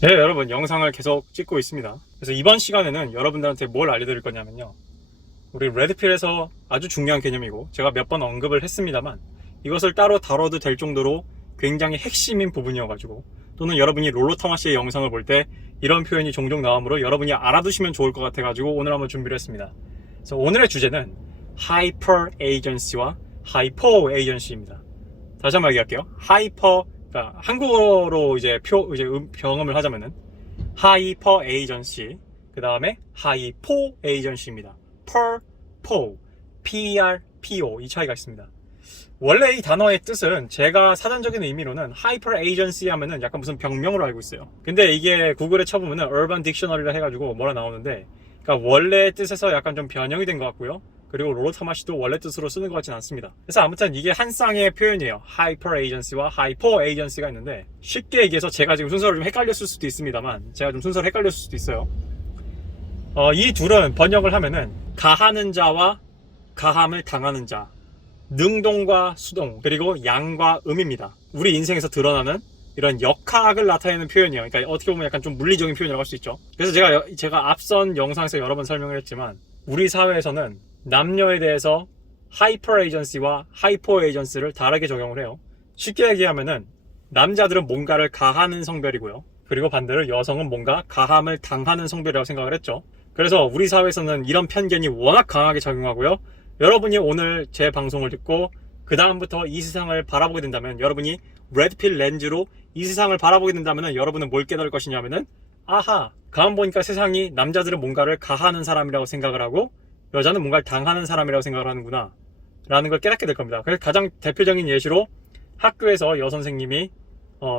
네, 여러분 영상을 계속 찍고 있습니다. 그래서 이번 시간에는 여러분들한테 뭘 알려드릴 거냐면요, 우리 레드필에서 아주 중요한 개념이고 제가 몇 번 언급을 했습니다만 이것을 따로 다뤄도 될 정도로 굉장히 핵심인 부분이어가지고, 또는 여러분이 롤러 타마시의 영상을 볼 때 이런 표현이 종종 나오므로 여러분이 알아두시면 좋을 것 같아가지고 오늘 한번 준비를 했습니다. 그래서 오늘의 주제는 하이퍼 에이전시와 하이퍼 에이전시입니다. 다시 한번 얘기할게요. 하이퍼, 그러니까 한국어로 이제 병음을 하자면은 하이퍼 에이전시, 그 다음에 하이포 에이전시입니다. PRPO 이 차이가 있습니다. 원래 이 단어의 뜻은 제가 사전적인 의미로는 하이퍼 에이전시 하면은 약간 무슨 병명으로 알고 있어요. 근데 이게 구글에 쳐보면은 Urban Dictionary라 해가지고 뭐라 나오는데, 그러니까 원래 뜻에서 약간 좀 변형이 된 것 같고요. 그리고 롤로타마시도 원래 뜻으로 쓰는 것 같지는 않습니다. 그래서 아무튼 이게 한 쌍의 표현이에요. 하이퍼 에이전시와 하이퍼 에이전시가 있는데, 쉽게 얘기해서 제가 지금 순서를 좀 헷갈렸을 수도 있습니다만, 제가 좀 순서를 헷갈렸을 수도 있어요. 이 둘은 번역을 하면은 가하는 자와 가함을 당하는 자, 능동과 수동, 그리고 양과 음입니다. 우리 인생에서 드러나는 이런 역학을 나타내는 표현이에요. 그러니까 어떻게 보면 약간 좀 물리적인 표현이라고 할 수 있죠. 그래서 제가 앞선 영상에서 여러 번 설명을 했지만, 우리 사회에서는 남녀에 대해서 하이퍼 에이전시와 하이퍼 에이전시를 다르게 적용을 해요. 쉽게 얘기하면은 남자들은 뭔가를 가하는 성별이고요, 그리고 반대로 여성은 뭔가 가함을 당하는 성별이라고 생각을 했죠. 그래서 우리 사회에서는 이런 편견이 워낙 강하게 작용하고요. 여러분이 오늘 제 방송을 듣고 그 다음부터 이 세상을 바라보게 된다면, 여러분이 레드필 렌즈로 이 세상을 바라보게 된다면 여러분은 뭘 깨달을 것이냐면은, 아하, 가만 보니까 세상이 남자들은 뭔가를 가하는 사람이라고 생각을 하고 여자는 뭔가를 당하는 사람이라고 생각을 하는구나 라는 걸 깨닫게 될 겁니다. 그래서 가장 대표적인 예시로, 학교에서 여선생님이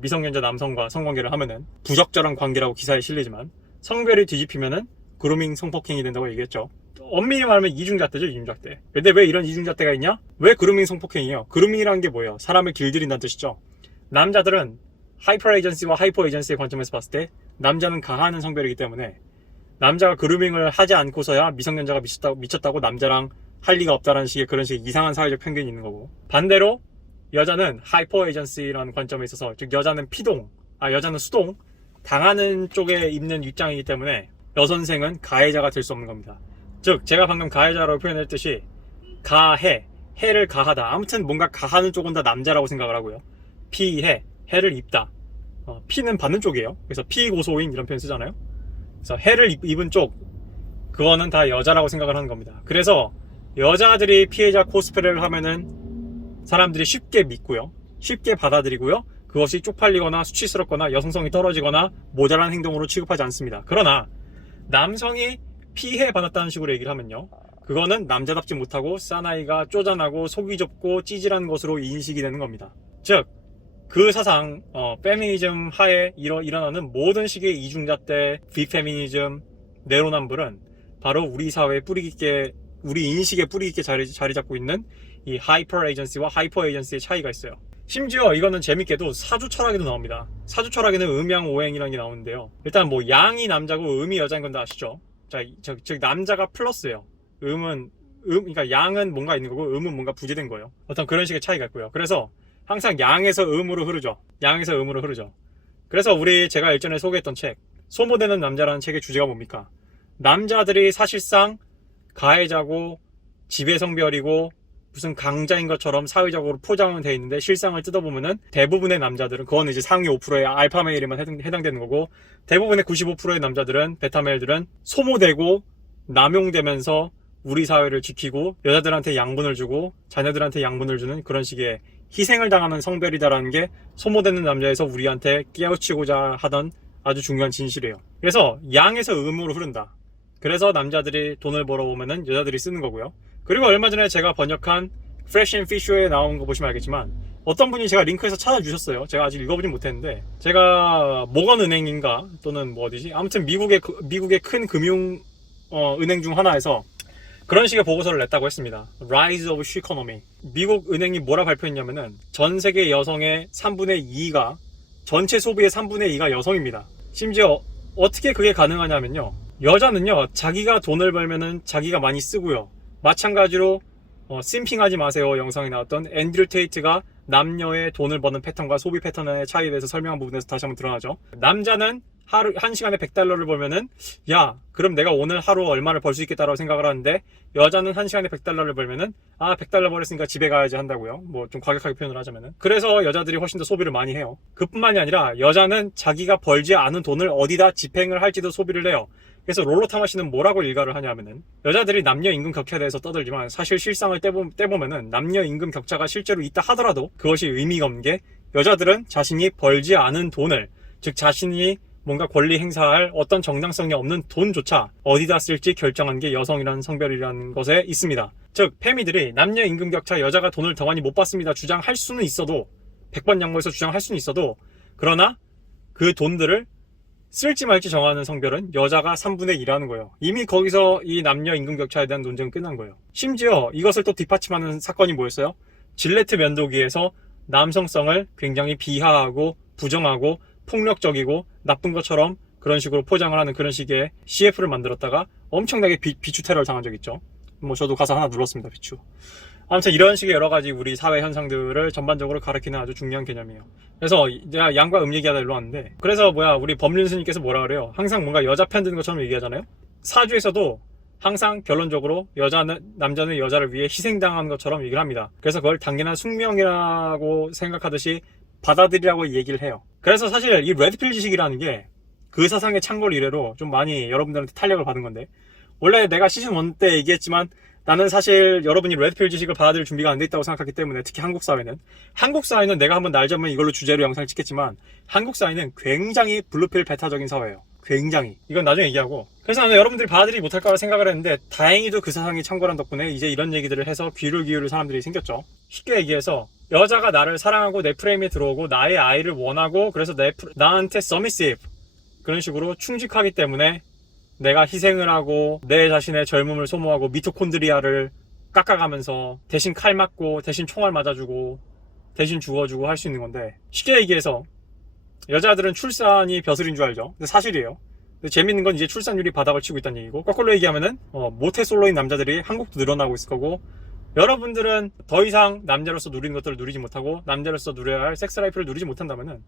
미성년자 남성과 성관계를 하면은 부적절한 관계라고 기사에 실리지만, 성별이 뒤집히면은 그루밍 성폭행이 된다고 얘기했죠. 엄밀히 말하면 이중잣대죠, 이중잣대. 근데 왜 이런 이중잣대가 있냐? 왜 그루밍 성폭행이에요? 그루밍이라는 게 뭐예요? 사람을 길들인다는 뜻이죠. 남자들은 하이퍼 에이전시와 하이퍼 에이전시의 관점에서 봤을 때 남자는 가하는 성별이기 때문에, 남자가 그루밍을 하지 않고서야 미성년자가 미쳤다고 남자랑 할 리가 없다라는 식의 그런 식의 이상한 사회적 편견이 있는 거고, 반대로 여자는 하이퍼 에이전시라는 관점에 있어서, 즉 여자는 여자는 수동, 당하는 쪽에 있는 입장이기 때문에 여선생은 가해자가 될 수 없는 겁니다. 즉 제가 방금 가해자라고 표현했듯이 해를 가하다, 아무튼 뭔가 가하는 쪽은 다 남자라고 생각을 하고요. 해를 입다, 피는 받는 쪽이에요. 그래서 피고소인 이런 표현 쓰잖아요. 그래서 해를 입은 쪽, 그거는 다 여자라고 생각을 하는 겁니다. 그래서 여자들이 피해자 코스프레를 하면은 사람들이 쉽게 믿고요, 쉽게 받아들이고요, 그것이 쪽팔리거나 수치스럽거나 여성성이 떨어지거나 모자란 행동으로 취급하지 않습니다. 그러나 남성이 피해받았다는 식으로 얘기를 하면요, 그거는 남자답지 못하고 사나이가 쪼잔하고 속이 좁고 찌질한 것으로 인식이 되는 겁니다. 즉 그 사상, 페미니즘 하에 일어나는 모든 식의 이중잣대, 비페미니즘, 내로남불은 바로 우리 사회에 우리 인식에 뿌리 깊게 자리 잡고 있는 이 하이퍼 에이전시와 하이퍼 에이전시의 차이가 있어요. 심지어 이거는 재밌게도 사주 철학에도 나옵니다. 사주 철학에는 음양오행이라는 게 나오는데요, 일단 뭐 양이 남자고 음이 여자인 건 다 아시죠? 즉 남자가 플러스예요. 그러니까 양은 뭔가 있는 거고 음은 뭔가 부재된 거예요. 어떤 그런 식의 차이가 있고요. 그래서 항상 양에서 음으로 흐르죠. 그래서 제가 일전에 소개했던 책, 소모되는 남자라는 책의 주제가 뭡니까? 남자들이 사실상 가해자고 지배성별이고 무슨 강자인 것처럼 사회적으로 포장은 돼 있는데, 실상을 뜯어보면은 대부분의 남자들은, 그거는 이제 상위 5%의 알파메일에만 해당되는 거고, 대부분의 95%의 남자들은, 베타메일들은 소모되고 남용되면서 우리 사회를 지키고 여자들한테 양분을 주고 자녀들한테 양분을 주는 그런 식의 희생을 당하는 성별이다라는 게 소모되는 남자에서 우리한테 깨우치고자 하던 아주 중요한 진실이에요. 그래서 양에서 음으로 흐른다. 그래서 남자들이 돈을 벌어오면은 여자들이 쓰는 거고요. 그리고 얼마 전에 제가 번역한 Fresh and Fish에 나온 거 보시면 알겠지만, 어떤 분이 제가 링크에서 찾아주셨어요. 제가 아직 읽어보진 못했는데, 제가 모건은행인가 또는 뭐 어디지, 아무튼 미국의 큰 금융 은행 중 하나에서 그런 식의 보고서를 냈다고 했습니다. Rise of Economy. 미국 은행이 뭐라 발표했냐면은, 전 세계 여성의 3분의 2가, 전체 소비의 3분의 2가 여성입니다. 심지어 어떻게 그게 가능하냐면요, 여자는요 자기가 돈을 벌면은 자기가 많이 쓰고요, 마찬가지로 심핑하지 마세요 영상에 나왔던 앤드류 테이트가 남녀의 돈을 버는 패턴과 소비 패턴의 차이에 대해서 설명한 부분에서 다시 한번 드러나죠. 남자는 하루 1시간에 $100를 벌면은 야 그럼 내가 오늘 하루 얼마를 벌 수 있겠다라고 생각을 하는데, 여자는 1시간에 $100를 벌면은 $100 벌었으니까 집에 가야지 한다고요. 뭐 좀 과격하게 표현을 하자면은. 그래서 여자들이 훨씬 더 소비를 많이 해요. 그뿐만이 아니라 여자는 자기가 벌지 않은 돈을 어디다 집행을 할지도 소비를 해요. 그래서 롤로타마 씨는 뭐라고 일가를 하냐면은, 여자들이 남녀 임금 격차에 대해서 떠들지만 사실 실상을 떼보면은 남녀 임금 격차가 실제로 있다 하더라도 그것이 의미가 없는 게, 여자들은 자신이 벌지 않은 돈을, 즉 자신이 뭔가 권리 행사할 어떤 정당성이 없는 돈조차 어디다 쓸지 결정한 게 여성이라는 성별이라는 것에 있습니다. 즉 페미들이 남녀 임금 격차, 여자가 돈을 더 많이 못 받습니다 주장할 수는 있어도, 100번 양보해서 주장할 수는 있어도, 그러나 그 돈들을 쓸지 말지 정하는 성별은 여자가 3분의 1이라는 거예요. 이미 거기서 이 남녀 임금 격차에 대한 논쟁은 끝난 거예요. 심지어 이것을 또 뒷받침하는 사건이 뭐였어요? 질레트 면도기에서 남성성을 굉장히 비하하고 부정하고 폭력적이고 나쁜 것처럼 그런 식으로 포장을 하는 그런 식의 CF를 만들었다가 엄청나게 비추 테러를 당한 적 있죠. 뭐 저도 가서 하나 눌렀습니다, 비추. 아무튼 이런 식의 여러 가지 우리 사회 현상들을 전반적으로 가리키는 아주 중요한 개념이에요. 그래서 내가 양과 얘기하다 일로 왔는데, 그래서 우리 법륜 스님께서 뭐라 그래요? 항상 뭔가 여자 편 드는 것처럼 얘기하잖아요. 사주에서도 항상 결론적으로 남자는 여자를 위해 희생당한 것처럼 얘기를 합니다. 그래서 그걸 당연한 숙명이라고 생각하듯이 받아들이라고 얘기를 해요. 그래서 사실 이 레드필 지식이라는 게 그 사상의 창궐 이래로 좀 많이 여러분들한테 탄력을 받은 건데, 원래 내가 시즌 1 때 얘기했지만 나는 사실 여러분이 레드필 지식을 받아들일 준비가 안 돼 있다고 생각하기 때문에, 특히 한국 사회는 내가 한번 날 잡으면 이걸로 주제로 영상을 찍겠지만, 한국 사회는 굉장히 블루필 베타적인 사회예요. 굉장히. 이건 나중에 얘기하고. 그래서 나는 여러분들이 받아들이지 못할 거라 생각을 했는데, 다행히도 그 사상이 창궐한 덕분에 이제 이런 얘기들을 해서 귀를 기울일 사람들이 생겼죠. 쉽게 얘기해서 여자가 나를 사랑하고 내 프레임에 들어오고 나의 아이를 원하고, 그래서 나한테 서미시브, 그런 식으로 충직하기 때문에 내가 희생을 하고 내 자신의 젊음을 소모하고 미토콘드리아를 깎아가면서 대신 칼 맞고 대신 총알 맞아주고 대신 죽어주고 할 수 있는 건데, 쉽게 얘기해서 여자들은 출산이 벼슬인 줄 알죠? 근데 사실이에요. 근데 재밌는 건 이제 출산율이 바닥을 치고 있다는 얘기고, 거꾸로 얘기하면은 모태솔로인 남자들이 한국도 늘어나고 있을 거고, 여러분들은 더 이상 남자로서 누리는 것들을 누리지 못하고 남자로서 누려야 할 섹스 라이프를 누리지 못한다면은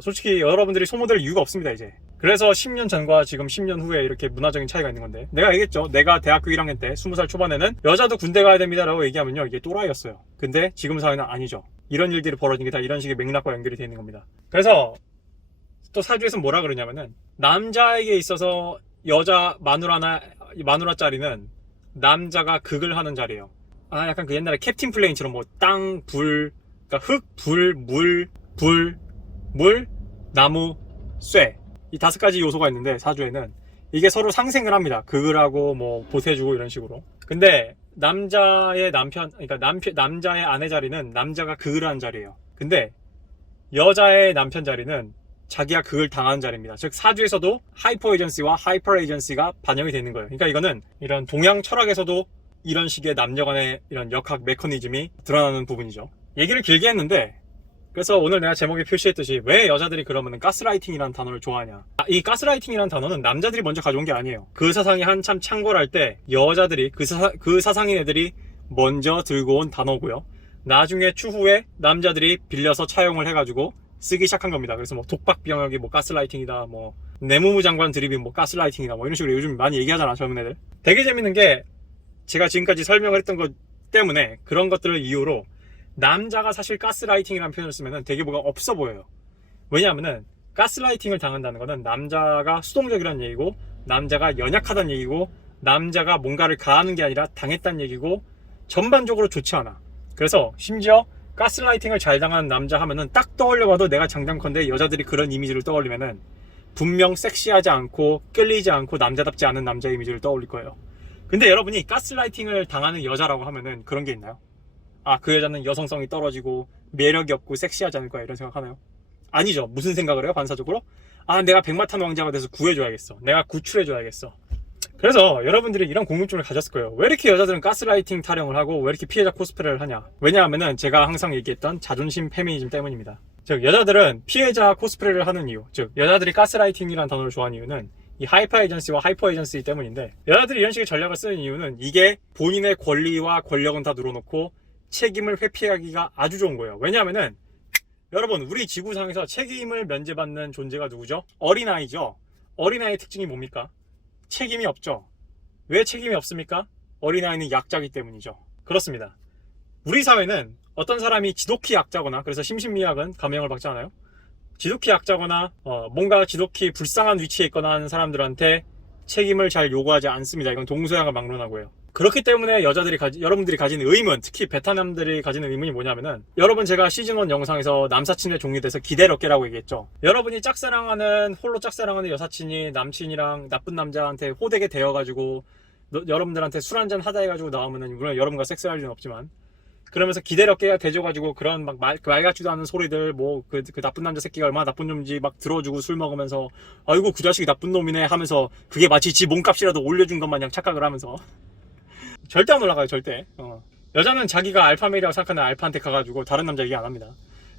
솔직히 여러분들이 소모될 이유가 없습니다 이제. 그래서 10년 전과 지금 10년 후에 이렇게 문화적인 차이가 있는 건데, 내가 얘기했죠. 내가 대학교 1학년 때 20살 초반에는 여자도 군대 가야 됩니다 라고 얘기하면요, 이게 또라이였어요. 근데 지금 사회는 아니죠. 이런 일들이 벌어진 게 다 이런 식의 맥락과 연결이 되어 있는 겁니다. 그래서 또 사주에서 뭐라 그러냐면은, 남자에게 있어서 여자 마누라 자리는 남자가 극을 하는 자리예요. 약간 그 옛날에 캡틴 플레인처럼 뭐 땅, 불, 그러니까 흙, 불, 물, 나무, 쇠, 이 5가지 요소가 있는데, 사주에는 이게 서로 상생을 합니다. 극을 하고 뭐 보태주고 이런 식으로. 근데 남자의 남자의 아내 자리는 남자가 극을 하는 자리예요. 근데 여자의 남편 자리는 자기가 극을 당하는 자리입니다. 즉 사주에서도 하이퍼 에이전시와 하이퍼 에이전시가 반영이 되는 거예요. 그러니까 이거는 이런 동양 철학에서도 이런 식의 남녀 간의 이런 역학 메커니즘이 드러나는 부분이죠. 얘기를 길게 했는데, 그래서 오늘 내가 제목에 표시했듯이 왜 여자들이 그러면은 가스라이팅이라는 단어를 좋아하냐. 이 가스라이팅이라는 단어는 남자들이 먼저 가져온 게 아니에요. 그 사상이 한참 창궐할 때 여자들이 그 사상인 애들이 먼저 들고 온 단어고요. 나중에 추후에 남자들이 빌려서 차용을 해가지고 쓰기 시작한 겁니다. 그래서 뭐 독박병역이 뭐 가스라이팅이다, 뭐 내무부 장관 드립이 뭐 가스라이팅이다, 뭐 이런 식으로 요즘 많이 얘기하잖아, 젊은 애들. 되게 재밌는 게, 제가 지금까지 설명을 했던 것 때문에 그런 것들을 이유로 남자가 사실 가스라이팅이라는 표현을 쓰면 되게 뭐가 없어 보여요. 왜냐하면은 가스라이팅을 당한다는 거는 남자가 수동적이라는 얘기고, 남자가 연약하다는 얘기고, 남자가 뭔가를 가하는 게 아니라 당했다는 얘기고, 전반적으로 좋지 않아. 그래서 심지어 가스라이팅을 잘 당하는 남자 하면은 딱 떠올려봐도, 내가 장담컨대 여자들이 그런 이미지를 떠올리면은 분명 섹시하지 않고 끌리지 않고 남자답지 않은 남자 이미지를 떠올릴 거예요. 근데 여러분이 가스라이팅을 당하는 여자라고 하면은 그런 게 있나요? 그 여자는 여성성이 떨어지고 매력이 없고 섹시하지 않을 거야, 이런 생각하나요? 아니죠. 무슨 생각을 해요? 반사적으로? 내가 백마탄 왕자가 돼서 구해줘야겠어, 내가 구출해줘야겠어. 그래서 여러분들이 이런 궁금증을 가졌을 거예요. 왜 이렇게 여자들은 가스라이팅 타령을 하고 왜 이렇게 피해자 코스프레를 하냐. 왜냐하면은 제가 항상 얘기했던 자존심 페미니즘 때문입니다. 즉 여자들은 피해자 코스프레를 하는 이유, 즉 여자들이 가스라이팅이라는 단어를 좋아하는 이유는 이 하이퍼 에이전시와 하이퍼 에이전시 때문인데, 여자들이 이런 식의 전략을 쓰는 이유는 이게 본인의 권리와 권력은 다 늘어놓고 책임을 회피하기가 아주 좋은 거예요. 왜냐하면은 여러분, 우리 지구상에서 책임을 면제받는 존재가 누구죠? 어린아이죠. 어린아이의 특징이 뭡니까? 책임이 없죠. 왜 책임이 없습니까? 어린아이는 약자이기 때문이죠. 그렇습니다. 우리 사회는 어떤 사람이 지독히 약자거나, 그래서 심신미약은 감형을 받지 않아요. 지독히 약자거나 뭔가 지독히 불쌍한 위치에 있거나 하는 사람들한테 책임을 잘 요구하지 않습니다. 이건 동서양을 막론하고요. 그렇기 때문에 여러분들이 가진 의문, 특히 베트남들이 가지는 의문이 뭐냐면은, 여러분, 제가 시즌1 영상에서 남사친의 종류에 대해서 기대롭게라고 얘기했죠. 여러분이 홀로 짝사랑하는 여사친이 남친이랑 나쁜 남자한테 호되게 대여가지고 여러분들한테 술 한잔 하다 해가지고 나오면은, 물론 여러분과 섹스할 일은 없지만, 그러면서 기대롭게 대줘가지고 그런 막 말 같지도 않은 소리들, 뭐 그 나쁜 남자 새끼가 얼마나 나쁜 놈인지 막 들어주고 술 먹으면서, 아이고 그 자식이 나쁜 놈이네 하면서, 그게 마치 지 몸값이라도 올려준 것 마냥 착각을 하면서 절대 안 올라가요, 절대. 여자는 자기가 알파메일이라고 생각하는 알파한테 가가지고 다른 남자 얘기 안 합니다.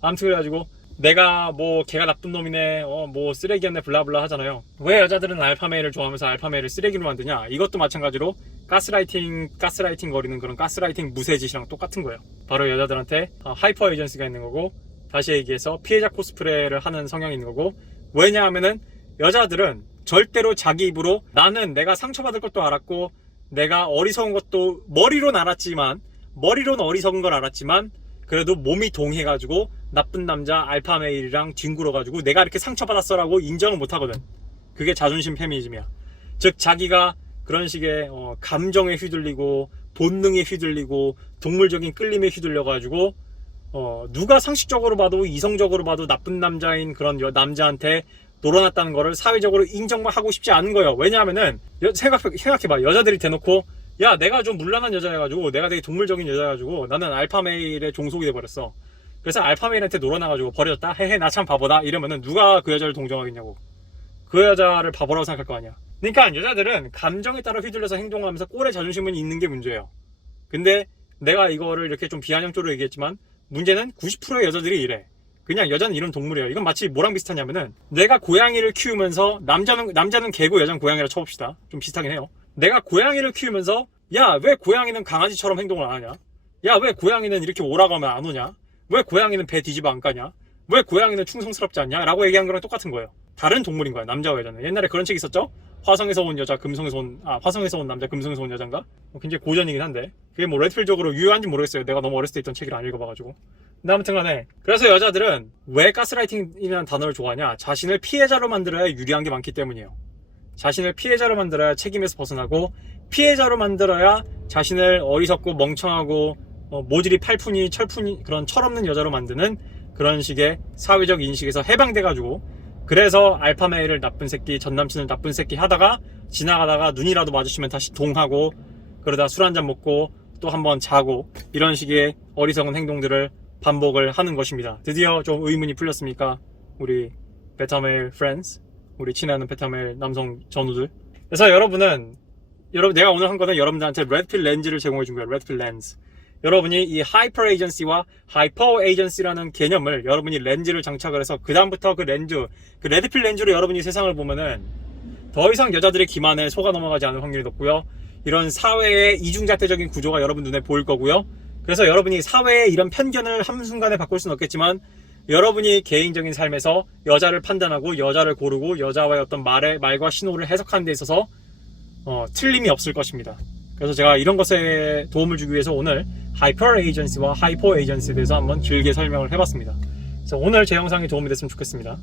아무튼 그래가지고 내가 뭐 걔가 나쁜 놈이네, 뭐 쓰레기였네, 블라블라 하잖아요. 왜 여자들은 알파메일을 좋아하면서 알파메일을 쓰레기로 만드냐? 이것도 마찬가지로 가스라이팅 거리는 그런 가스라이팅 무쇠짓이랑 똑같은 거예요. 바로 여자들한테 하이퍼 에이전시가 있는 거고, 다시 얘기해서 피해자 코스프레를 하는 성향이 있는 거고. 왜냐하면은 여자들은 절대로 자기 입으로, 나는 내가 상처받을 것도 알았고 내가 어리석은 것도 머리로는 어리석은 걸 알았지만 그래도 몸이 동해가지고 나쁜 남자 알파메일이랑 뒹굴어가지고 내가 이렇게 상처받았어 라고 인정을 못하거든. 그게 자존심 페미니즘이야. 즉 자기가 그런 식의 감정에 휘둘리고 본능에 휘둘리고 동물적인 끌림에 휘둘려가지고 누가 상식적으로 봐도 이성적으로 봐도 나쁜 남자인 그런 남자한테 놀아났다는 거를 사회적으로 인정하고 싶지 않은 거예요. 왜냐하면은 생각해봐. 여자들이 대놓고, 야 내가 좀 문란한 여자여가지고, 내가 되게 동물적인 여자여가지고 나는 알파메일의 종속이 돼버렸어. 그래서 알파메일한테 놀아나가지고 버려졌다. 헤헤 나 참 바보다. 이러면은 누가 그 여자를 동정하겠냐고. 그 여자를 바보라고 생각할 거 아니야. 그러니까 여자들은 감정에 따라 휘둘려서 행동하면서 꼴의 자존심은 있는 게 문제예요. 근데 내가 이거를 이렇게 좀 비아냥조로 얘기했지만, 문제는 90%의 여자들이 이래. 그냥 여자는 이런 동물이에요. 이건 마치 뭐랑 비슷하냐면은, 내가 고양이를 키우면서, 남자는 개고 여자는 고양이라 쳐봅시다. 좀 비슷하긴 해요. 내가 고양이를 키우면서, 야 왜 고양이는 강아지처럼 행동을 안 하냐? 야 왜 고양이는 이렇게 오라고 하면 안 오냐? 왜 고양이는 배 뒤집어 안 까냐? 왜 고양이는 충성스럽지 않냐? 라고 얘기한 거랑 똑같은 거예요. 다른 동물인 거야, 남자와 여자는. 옛날에 그런 책 있었죠? 화성에서 온 여자, 화성에서 온 남자, 금성에서 온 여잔가? 굉장히 고전이긴 한데, 그게 뭐 레드필적으로 유효한지 모르겠어요. 내가 너무 어렸을 때 있던 책을 안 읽어봐가지고. 근데 아무튼 간에, 그래서 여자들은 왜 가스라이팅이라는 단어를 좋아하냐? 자신을 피해자로 만들어야 유리한 게 많기 때문이에요. 자신을 피해자로 만들어야 책임에서 벗어나고, 피해자로 만들어야 자신을 어리석고 멍청하고 모질이 팔푼이 철푼이 그런 철없는 여자로 만드는 그런 식의 사회적 인식에서 해방돼가지고, 그래서 알파메일을 나쁜 새끼, 전남친을 나쁜 새끼 하다가 지나가다가 눈이라도 마주치면 다시 동하고, 그러다 술 한잔 먹고 또 한번 자고, 이런 식의 어리석은 행동들을 반복을 하는 것입니다. 드디어 좀 의문이 풀렸습니까? 우리 베타메일 프렌즈, 우리 친애하는 베타메일 남성 전우들. 그래서 내가 오늘 한 거는 여러분들한테 레드필 렌즈를 제공해 준 거예요. 레드필 렌즈. 여러분이 이 하이퍼 에이전시와 하이퍼 에이전시라는 개념을, 여러분이 렌즈를 장착을 해서 그 다음부터 그 레드필 렌즈로 여러분이 세상을 보면은 더 이상 여자들의 기만에 속아 넘어가지 않을 확률이 높고요. 이런 사회의 이중잣대적인 구조가 여러분 눈에 보일 거고요. 그래서 여러분이 사회의 이런 편견을 한순간에 바꿀 수는 없겠지만, 여러분이 개인적인 삶에서 여자를 판단하고 여자를 고르고 여자와의 어떤 말과 신호를 해석하는 데 있어서 틀림이 없을 것입니다. 그래서 제가 이런 것에 도움을 주기 위해서 오늘 하이퍼 에이전시와 하이퍼 에이전시에 대해서 한번 길게 설명을 해봤습니다. 그래서 오늘 제 영상이 도움이 됐으면 좋겠습니다.